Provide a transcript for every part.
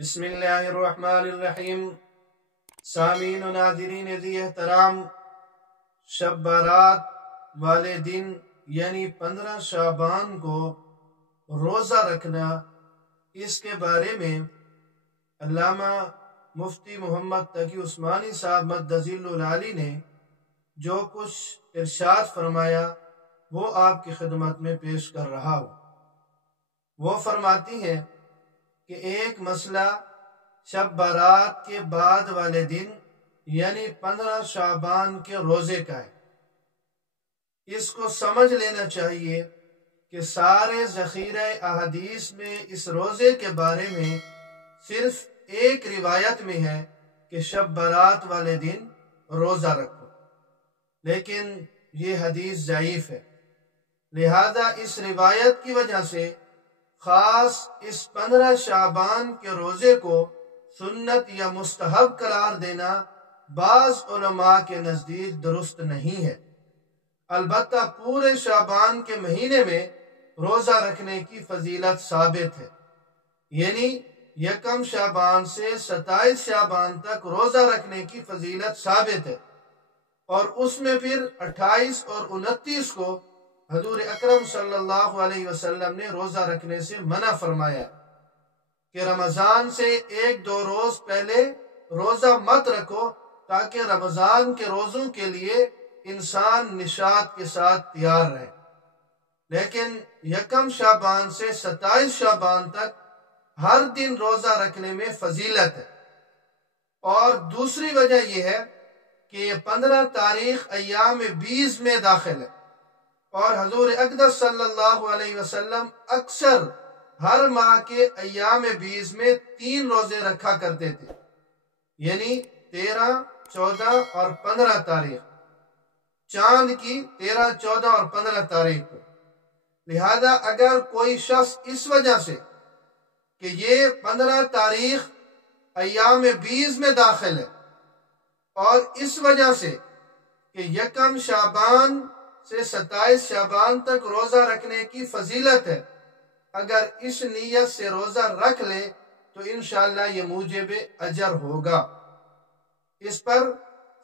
بسم اللہ الرحمن الرحیم۔ سامعین و ناظرین ذی احترام، شب بارات والے دن یعنی 15 شعبان کو روزہ رکھنا، اس کے بارے میں علامہ مفتی محمد تقی عثمانی صاحب مدظل العالی نے جو کچھ ارشاد فرمایا وہ آپ کی خدمت میں پیش کر رہا ہوں۔ وہ فرماتی ہیں کہ ایک مسئلہ شب بارات کے بعد والے دن یعنی 15 شعبان کے روزے کا ہے۔ اس کو سمجھ لینا چاہیے کہ سارے ذخیرہ احادیث میں اس روزے کے بارے میں صرف ایک روایت میں ہے کہ شب بارات والے دن روزہ رکھو، لیکن یہ حدیث ضعیف ہے۔ لہذا اس روایت کی وجہ سے خاص اس 15 شعبان کے روزے کو سنت یا مستحب قرار دینا بعض علماء کے نزدیک درست نہیں ہے۔ البتہ پورے شعبان کے مہینے میں روزہ رکھنے کی فضیلت ثابت ہے، یعنی 1 شعبان سے 27 شعبان تک روزہ رکھنے کی فضیلت ثابت ہے، اور اس میں پھر 28 اور 29 کو حضور اکرم صلی اللہ علیہ وسلم نے روزہ رکھنے سے منع فرمایا کہ رمضان سے 1-2 روز پہلے روزہ مت رکھو تاکہ رمضان کے روزوں کے لیے انسان نشاط کے ساتھ تیار رہے۔ لیکن 1 شعبان سے 27 شعبان تک ہر دن روزہ رکھنے میں فضیلت ہے، اور دوسری وجہ یہ ہے کہ یہ 15 تاریخ ایام بیض میں داخل ہے، اور حضور اقدس صلی اللہ علیہ وسلم اکثر ہر ماہ کے ایام بیض میں 3 روزے رکھا کرتے تھے، یعنی 13، 14 اور 15 تاریخ، چاند کی 13، 14 اور 15 تاریخ کو۔ لہذا اگر کوئی شخص اس وجہ سے کہ یہ 15 تاریخ ایام بیض میں داخل ہے، اور اس وجہ سے کہ 1 شعبان سے 27 شعبان تک روزہ رکھنے کی فضیلت ہے، اگر اس نیت سے روزہ رکھ لے تو انشاءاللہ یہ موجب اجر ہوگا، اس پر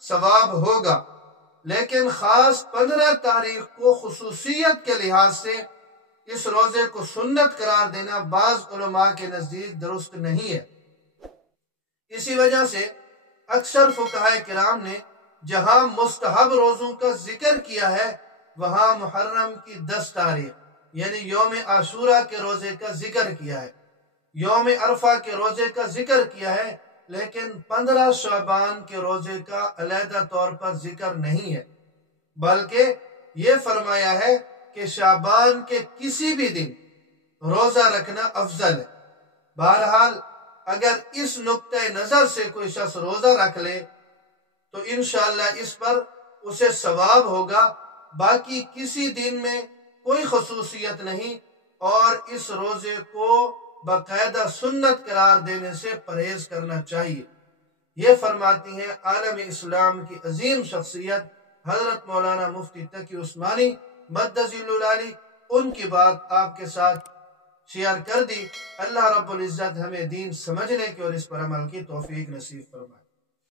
ثواب ہوگا۔ لیکن خاص 15 تاریخ کو خصوصیت کے لحاظ سے اس روزے کو سنت قرار دینا بعض علماء کے نزدیک درست نہیں ہے۔ اسی وجہ سے اکثر فقہائے کرام نے جہاں مستحب روزوں کا ذکر کیا ہے وہاں محرم کی 10 تاریخ یعنی یوم عاشورہ کے روزے کا ذکر کیا ہے، یوم عرفہ کے روزے کا ذکر کیا ہے، لیکن 15 شعبان کے روزے کا علیحدہ طور پر ذکر نہیں ہے، بلکہ یہ فرمایا ہے کہ شعبان کے کسی بھی دن روزہ رکھنا افضل ہے۔ بہرحال اگر اس نقطہ نظر سے کوئی شخص روزہ رکھ لے تو انشاءاللہ اس پر اسے ثواب ہوگا، باقی کسی دن میں کوئی خصوصیت نہیں، اور اس روزے کو باقاعدہ سنت قرار دینے سے پرہیز کرنا چاہیے۔ یہ فرماتی ہیں عالم اسلام کی عظیم شخصیت حضرت مولانا مفتی تقی عثمانی مدظل العالی، ان کی بات آپ کے ساتھ شیئر کر دی۔ اللہ رب العزت ہمیں دین سمجھنے کی اور اس پر عمل کی توفیق نصیب فرمائے۔